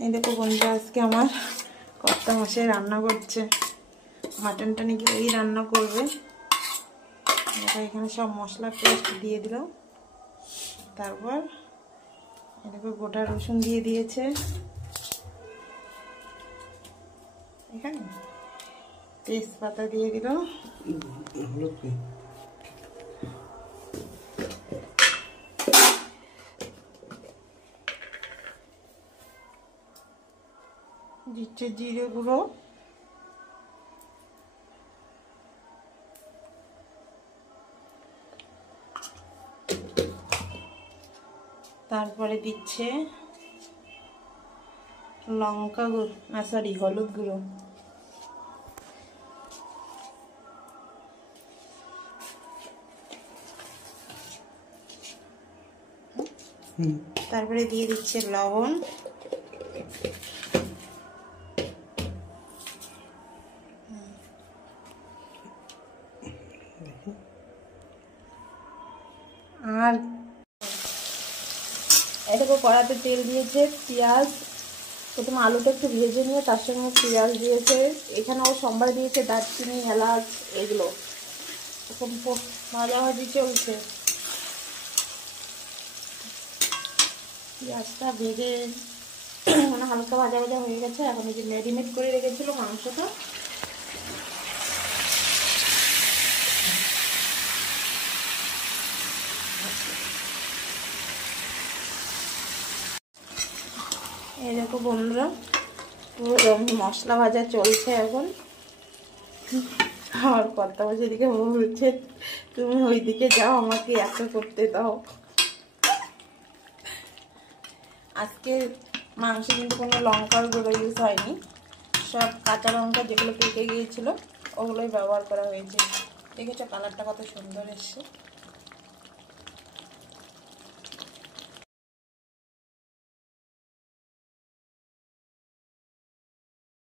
এই দেখো বন্ধুরা, আজকে আমার কর্তা মশাই রান্না করছে। মাটনটা নাকি ওই রান্না করবে। এখানে সব মশলা পেস্ট দিয়ে দিল। তারপর দেখো গোটা রসুন দিয়ে দিয়েছে। এখানে তেজপাতা দিয়ে দিল। দিচ্ছে জিরে গুঁড়ো, তারপরে দিচ্ছে লঙ্কা গুঁড়ো, না সরি হলুদ গুঁড়ো, তারপরে দিয়ে দিচ্ছে লবণ, আর এটাকে কড়াতে তেল দিয়েছে। পেঁয়াজ প্রথমে আলুটা একটু ভেজে নিয়ে তার সঙ্গে পেঁয়াজ দিয়েছে। এখানে ও সম্বার দিয়েছে দারচিনি, এলাচ, এগুলো এখন ভাজাভাজি চলছে। পেঁয়াজটা ভেজে মানে হালকা ভাজা ভাজা হয়ে গেছে। এখন এই যে ম্যারিনেট করে রেখেছিল মাংসটা, এই দেখো বন্ধুরা পুরো মশলা ভাজা চলছে। এখন আমার কর্তা বসে এদিকে বলছে তুমি ওইদিকে যাও, আমাকে এত করতে দাও। আজকে মাংসে কিন্তু কোনো লঙ্কার গুঁড়ো ইউজ হয়নি, সব কাঁচা লঙ্কা যেগুলো পেকে গিয়েছিল ওগুলোই ব্যবহার করা হয়েছে। দেখেছো কালারটা কত সুন্দর এসছে।